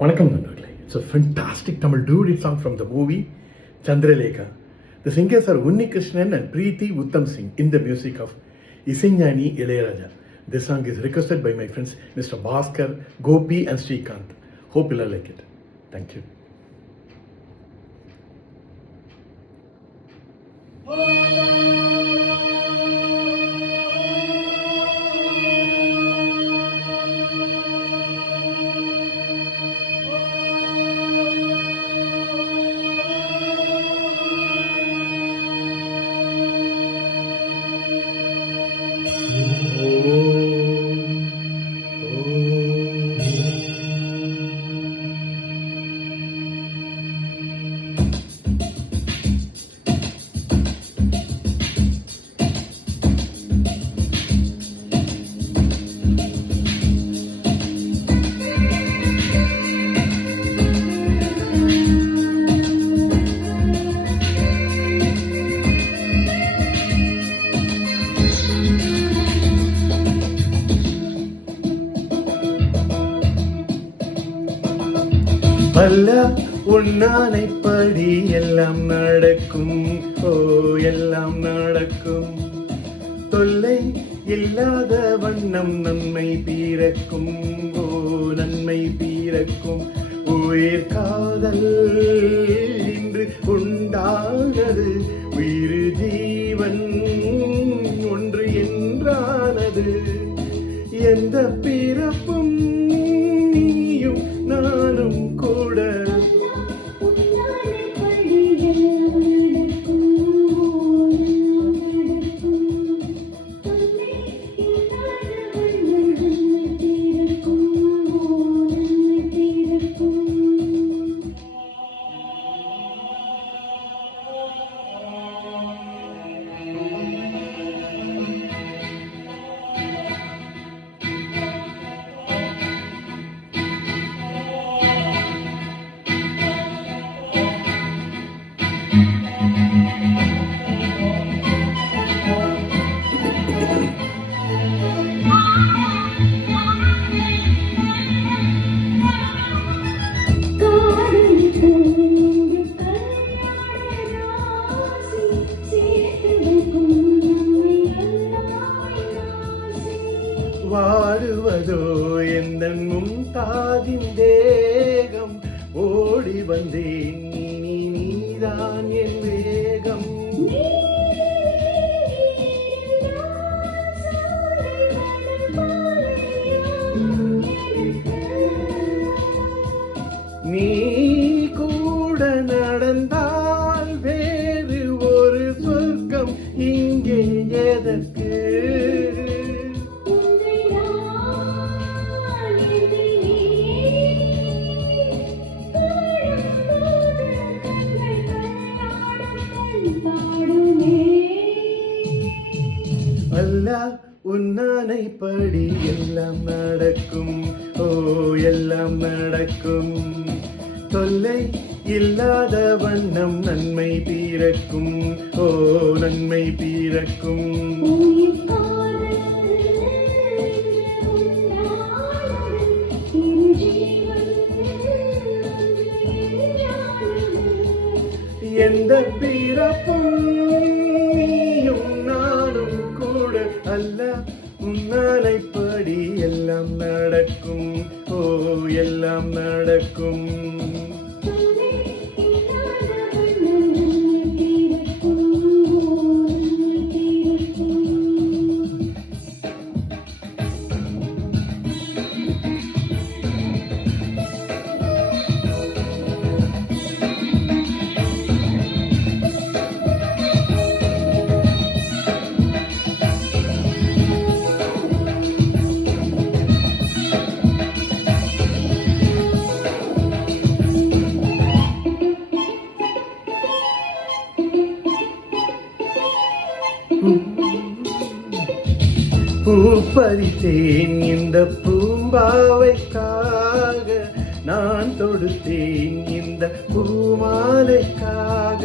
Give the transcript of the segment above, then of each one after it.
வணக்கம் நண்பர்களே. It's a fantastic Tamil duet song from the movie Chandralekha. The singers are Unni Krishnan and Preeti Uttam Singh in the music of Isaignani Ilayaraja. This song is requested by my friends Mr. Bhaskar, Gopi and Srikanth. Hope you'll like it. Thank you. அல்ல உன்னானைப்படி எல்லாம் நடக்கும், ஓ எல்லாம் நடக்கும். தொல்லை இல்லாத வண்ணம் நன்மை பிறக்கும், ஓ நன்மை பிறக்கும். உயிர் காதல் இன்று உண்டானது, உயிர் ஜீவன் ஒன்று என்றானது. எந்த பிறப்பும் நீயும் நானும் கூட வாழுவதோ எந்தன் மும்தாஜின் தேகம். ஓடி வந்தேன் நீ நீதான் என் வேகம். நீ கூட நடந்தால் வேறு ஒரு சொர்க்கம் இங்கே எதற்கு? அல்ல உன்னானைப்படி எல்லாம் நடக்கும், ஓ எல்லாம் நடக்கும். தொல்லை இல்லாத வண்ணம் நன்மை பிறக்கும், ஓ நன்மை பிறக்கும். எந்த பிறப்பும் நீயும் நானும் கூட அல்ல உன்னானைப்படி எல்லாம் நடக்கும், ஓ எல்லாம் நடக்கும். பூப்பறித்தேன் இந்த பூம்பாவைக்காக, நான் தொடுத்தேன் இந்த பூமாலைக்காக.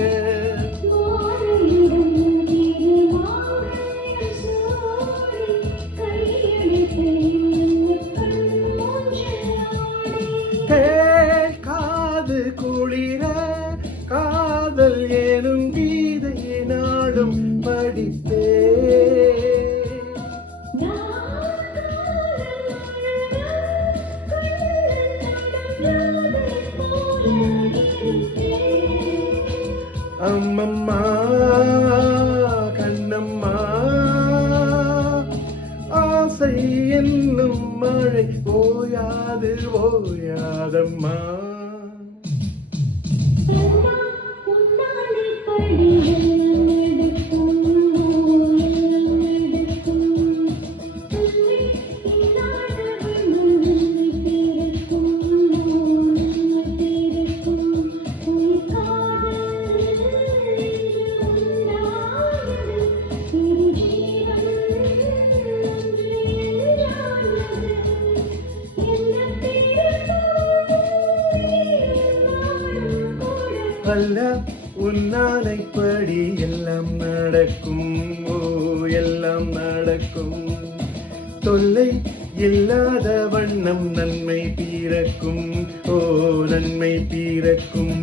ஹே அம்மம்மா கண்ணம்மா ஆசை என்னும் மழை ஓயாது ஓயாதம்மா. அல்ல உன்னாலைப்படி எல்லாம் நடக்கும், ஓ எல்லாம் நடக்கும். தொல்லை இல்லாத வண்ணம் நன்மை பிறக்கும், ஓ நன்மை பிறக்கும்.